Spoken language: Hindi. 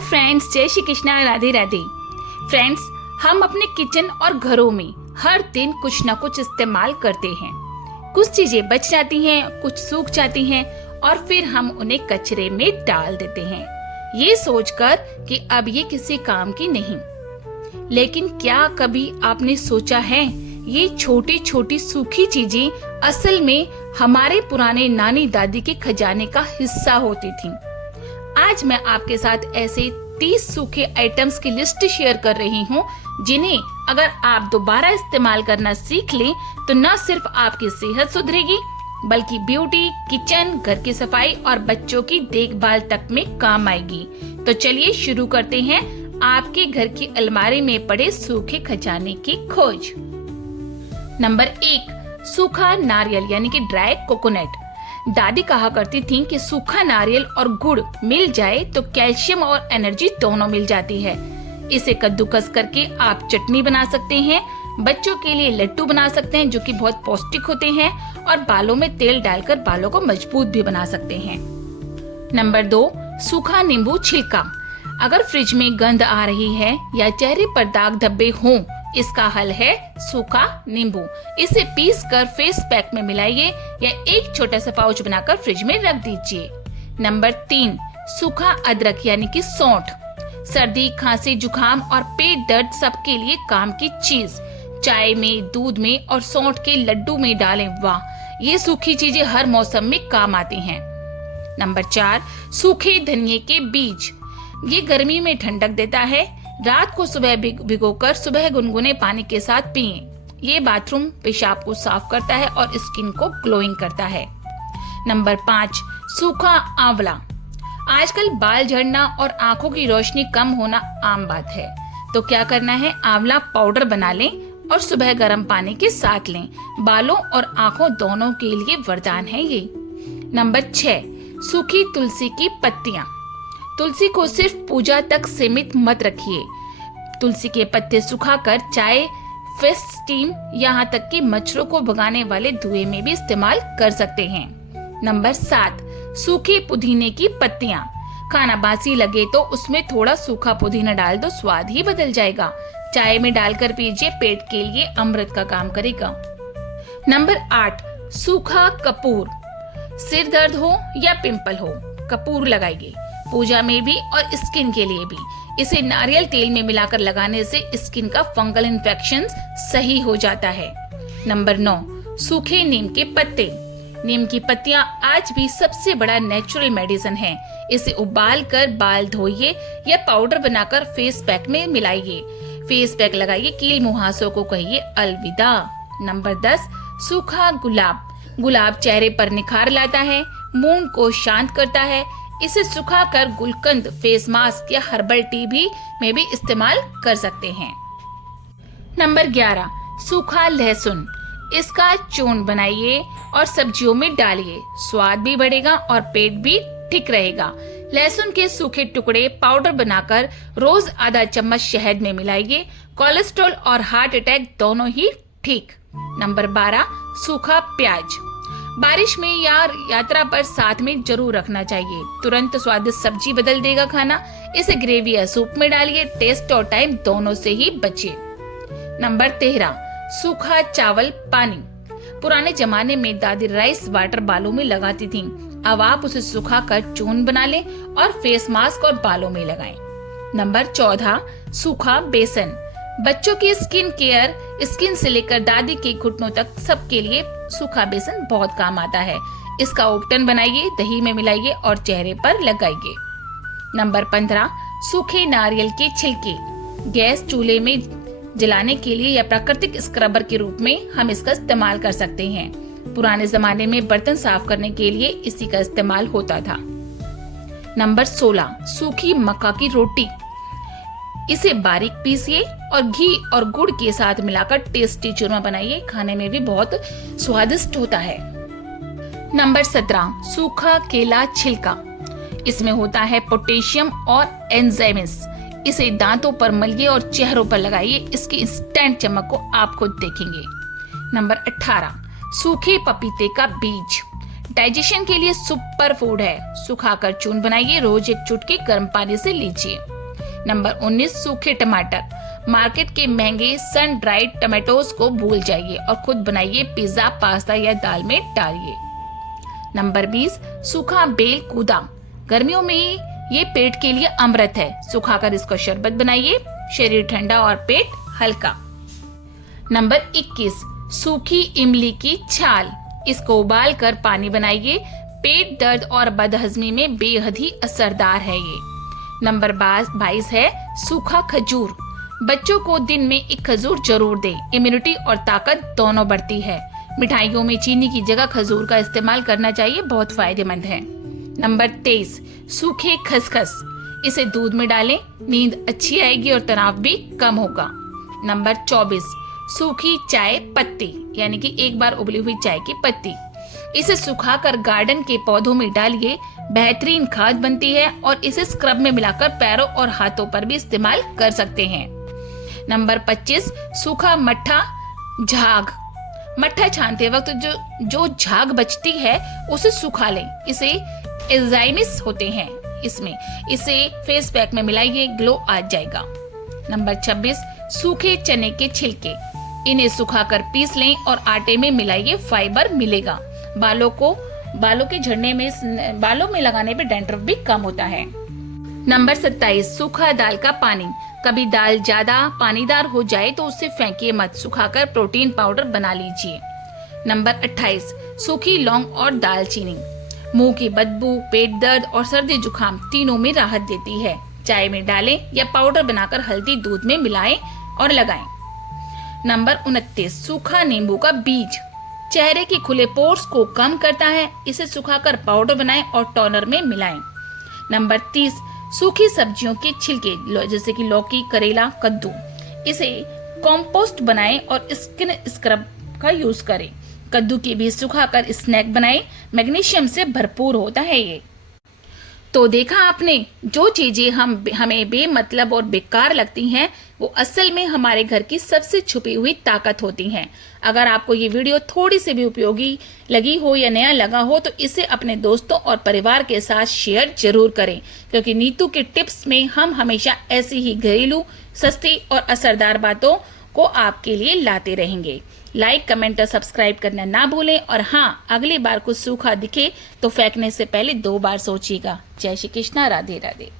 फ्रेंड्स, जय श्री कृष्णा, राधे राधे। फ्रेंड्स, हम अपने किचन और घरों में हर दिन कुछ ना कुछ इस्तेमाल करते हैं। कुछ चीजें बच जाती हैं, कुछ सूख जाती हैं और फिर हम उन्हें कचरे में डाल देते हैं, ये सोचकर कि अब ये किसी काम की नहीं। लेकिन क्या कभी आपने सोचा है, ये छोटी छोटी सूखी चीजें असल में हमारे पुराने नानी दादी के खजाने का हिस्सा होती थीं। आज मैं आपके साथ ऐसे 30 सूखे आइटम्स की लिस्ट शेयर कर रही हूँ, जिन्हें अगर आप दोबारा इस्तेमाल करना सीख लें तो न सिर्फ आपकी सेहत सुधरेगी, बल्कि ब्यूटी, किचन, घर की सफाई और बच्चों की देखभाल तक में काम आएगी। तो चलिए शुरू करते हैं आपके घर की अलमारी में पड़े सूखे खजाने की खोज। नंबर 1, सूखा नारियल यानी कि ड्राई कोकोनट। दादी कहा करती थीं कि सूखा नारियल और गुड़ मिल जाए तो कैल्शियम और एनर्जी दोनों मिल जाती है। इसे कद्दूकस करके आप चटनी बना सकते हैं, बच्चों के लिए लड्डू बना सकते हैं जो कि बहुत पौष्टिक होते हैं, और बालों में तेल डालकर बालों को मजबूत भी बना सकते हैं। नंबर 2, सूखा नींबू छिलका। अगर फ्रिज में गंध आ रही है या चेहरे पर दाग धब्बे हों, इसका हल है सूखा नींबू। इसे पीस कर फेस पैक में मिलाइए या एक छोटा सा पाउच बनाकर फ्रिज में रख दीजिए। नंबर 3, सूखा अदरक यानी कि सौंठ। सर्दी, खांसी, जुकाम और पेट दर्द सबके लिए काम की चीज। चाय में, दूध में और सौंठ के लड्डू में डालें, वाह, ये सूखी चीजें हर मौसम में काम आती हैं। नंबर 4, सूखे धनिये के बीज। ये गर्मी में ठंडक देता है। रात को सुबह भिगोकर सुबह गुनगुने पानी के साथ पिएं। ये बाथरूम, पेशाब को साफ करता है और स्किन को ग्लोइंग करता है। नंबर 5, सूखा आंवला। आजकल बाल झड़ना और आंखों की रोशनी कम होना आम बात है, तो क्या करना है, आंवला पाउडर बना लें और सुबह गर्म पानी के साथ लें। बालों और आंखों दोनों के लिए वरदान है ये। नंबर 6, सूखी तुलसी की पत्तियां। तुलसी को सिर्फ पूजा तक सीमित मत रखिए। तुलसी के पत्ते सुखाकर चाय, फेस स्टीम, यहाँ तक कि मच्छरों को भगाने वाले धुएं में भी इस्तेमाल कर सकते हैं। नंबर 7, सूखे पुदीने की पत्तियां। खाना बासी लगे तो उसमें थोड़ा सूखा पुदीना डाल दो, स्वाद ही बदल जाएगा। चाय में डालकर पीजिए, पेट के लिए अमृत का काम करेगा। नंबर 8, सूखा कपूर। सिर दर्द हो या पिंपल हो, कपूर लगाइए, पूजा में भी और स्किन के लिए भी। इसे नारियल तेल में मिलाकर लगाने से स्किन का फंगल इन्फेक्शन सही हो जाता है। नंबर 9, सूखे नीम के पत्ते। नीम की पत्तियां आज भी सबसे बड़ा नेचुरल मेडिसिन है। इसे उबाल कर बाल धोइए या पाउडर बनाकर फेस पैक में मिलाइए। फेस पैक लगाइए, कील मुहासों को कहिए अलविदा। नंबर 10, सूखा गुलाब। गुलाब चेहरे पर निखार लाता है, मूड को शांत करता है। इसे सुखाकर गुलकंद, फेस मास्क या हर्बल टी में भी इस्तेमाल कर सकते हैं। नंबर 11, सूखा लहसुन। इसका चूर्ण बनाइए और सब्जियों में डालिए, स्वाद भी बढ़ेगा और पेट भी ठीक रहेगा। लहसुन के सूखे टुकड़े पाउडर बनाकर रोज आधा चम्मच शहद में मिलाइए। कोलेस्ट्रॉल और हार्ट अटैक दोनों ही ठीक। नंबर 12, सूखा प्याज। बारिश में या यात्रा पर साथ में जरूर रखना चाहिए, तुरंत स्वादिष्ट सब्जी बदल देगा खाना। इसे ग्रेवी या सूप में डालिए, टेस्ट और टाइम दोनों से ही बचिए। नंबर 13, सूखा चावल पानी। पुराने जमाने में दादी राइस वाटर बालों में लगाती थीं। अब आप उसे सुखाकर चूर्ण बना लें और फेस मास्क और बालों में लगाएं। नंबर 14, सूखा बेसन। बच्चों की स्किन से लेकर दादी के घुटनों तक सबके लिए सूखा बेसन बहुत काम आता है। इसका उपटन बनाइए, दही में मिलाइए और चेहरे पर लगाइए। नंबर 15, सूखे नारियल के छिलके। गैस, चूल्हे में जलाने के लिए या प्राकृतिक स्क्रबर के रूप में हम इसका इस्तेमाल कर सकते हैं। पुराने जमाने में बर्तन साफ करने के लिए इसी का इस्तेमाल होता था। नंबर 16, सूखी मक्का की रोटी। इसे बारीक पीसिए और घी और गुड़ के साथ मिलाकर टेस्टी चूरमा बनाइए, खाने में भी बहुत स्वादिष्ट होता है। नंबर 17, सूखा केला छिलका। इसमें होता है पोटेशियम और एंजाइम्स। इसे दांतों पर मलिए और चेहरों पर लगाइए, इसकी इंस्टेंट चमक को आप खुद देखेंगे। नंबर 18, सूखे पपीते का बीज। डाइजेशन के लिए सुपर फूड है। सुखाकर चूर्ण बनाइए, रोज एक चुटकी गर्म पानी से लीजिए। नंबर 19 सूखे टमाटर। मार्केट के महंगे सन ड्राइड टमाटोज को भूल जाइए और खुद बनाइए, पिज्जा, पास्ता या दाल में डालिए। नंबर 20 सूखा बेल कूदा। गर्मियों में ये पेट के लिए अमृत है। सुखाकर इसको शरबत बनाइए, शरीर ठंडा और पेट हल्का। नंबर 21 सूखी इमली की छाल। इसको उबाल कर पानी बनाइए, पेट दर्द और बदहजमी में बेहद ही असरदार है ये। नंबर 22 है सूखा खजूर। बच्चों को दिन में एक खजूर जरूर दें, इम्यूनिटी और ताकत दोनों बढ़ती है। मिठाइयों में चीनी की जगह खजूर का इस्तेमाल करना चाहिए, बहुत फायदेमंद है। नंबर 23 सूखे खसखस। इसे दूध में डालें, नींद अच्छी आएगी और तनाव भी कम होगा। नंबर 24 सूखी चाय पत्ती, यानी कि एक बार उबली हुई चाय की पत्ती। इसे सुखाकर गार्डन के पौधों में डालिए, बेहतरीन खाद बनती है और इसे स्क्रब में मिलाकर पैरों और हाथों पर भी इस्तेमाल कर सकते हैं। नंबर 25 सूखा मट्ठा झाग। मट्ठा छानते वक्त जो झाग बचती है उसे सुखा लें। इसे एंजाइम्स होते हैं इसमें, इसे फेस पैक में मिलाइए, ग्लो आ जाएगा। नंबर 26 सूखे चने के छिलके। इन्हें सुखाकर पीस लें और आटे में मिलाइए, फाइबर मिलेगा। बालों के झड़ने में, बालों में लगाने पे डैंड्रफ भी कम होता है। नंबर 27 सूखा दाल का पानी। कभी दाल ज्यादा पानीदार हो जाए तो उसे फेंकिए मत, सुखाकर प्रोटीन पाउडर बना लीजिए। नंबर 28 सूखी लौंग और दालचीनी। मुंह की बदबू, पेट दर्द और सर्दी जुकाम तीनों में राहत देती है। चाय में डालें या पाउडर बनाकर हल्दी दूध में मिलाएं और लगाएं। नंबर 29 सूखा नींबू का बीज। चेहरे के खुले पोर्स को कम करता है। इसे सुखाकर पाउडर बनाएं और टोनर में मिलाएं। नंबर 30 सूखी सब्जियों के छिलके, जैसे कि लौकी, करेला, कद्दू। इसे कंपोस्ट बनाएं और स्किन स्क्रब का यूज करें। कद्दू की भी सुखाकर स्नैक बनाएं, मैग्नीशियम से भरपूर होता है ये। तो देखा आपने, जो चीजें हमें बेमतलब और बेकार लगती हैं वो असल में हमारे घर की सबसे छुपी हुई ताकत होती हैं। अगर आपको ये वीडियो थोड़ी सी भी उपयोगी लगी हो या नया लगा हो तो इसे अपने दोस्तों और परिवार के साथ शेयर जरूर करें, क्योंकि नीतू के टिप्स में हम हमेशा ऐसी ही घरेलू, सस्ती और असरदार बातों को आपके लिए लाते रहेंगे। लाइक, कमेंट और सब्सक्राइब करना ना भूलें। और हाँ, अगली बार कुछ सूखा दिखे तो फेंकने से पहले 2 बार सोचिएगा। जय श्री कृष्णा, राधे राधे।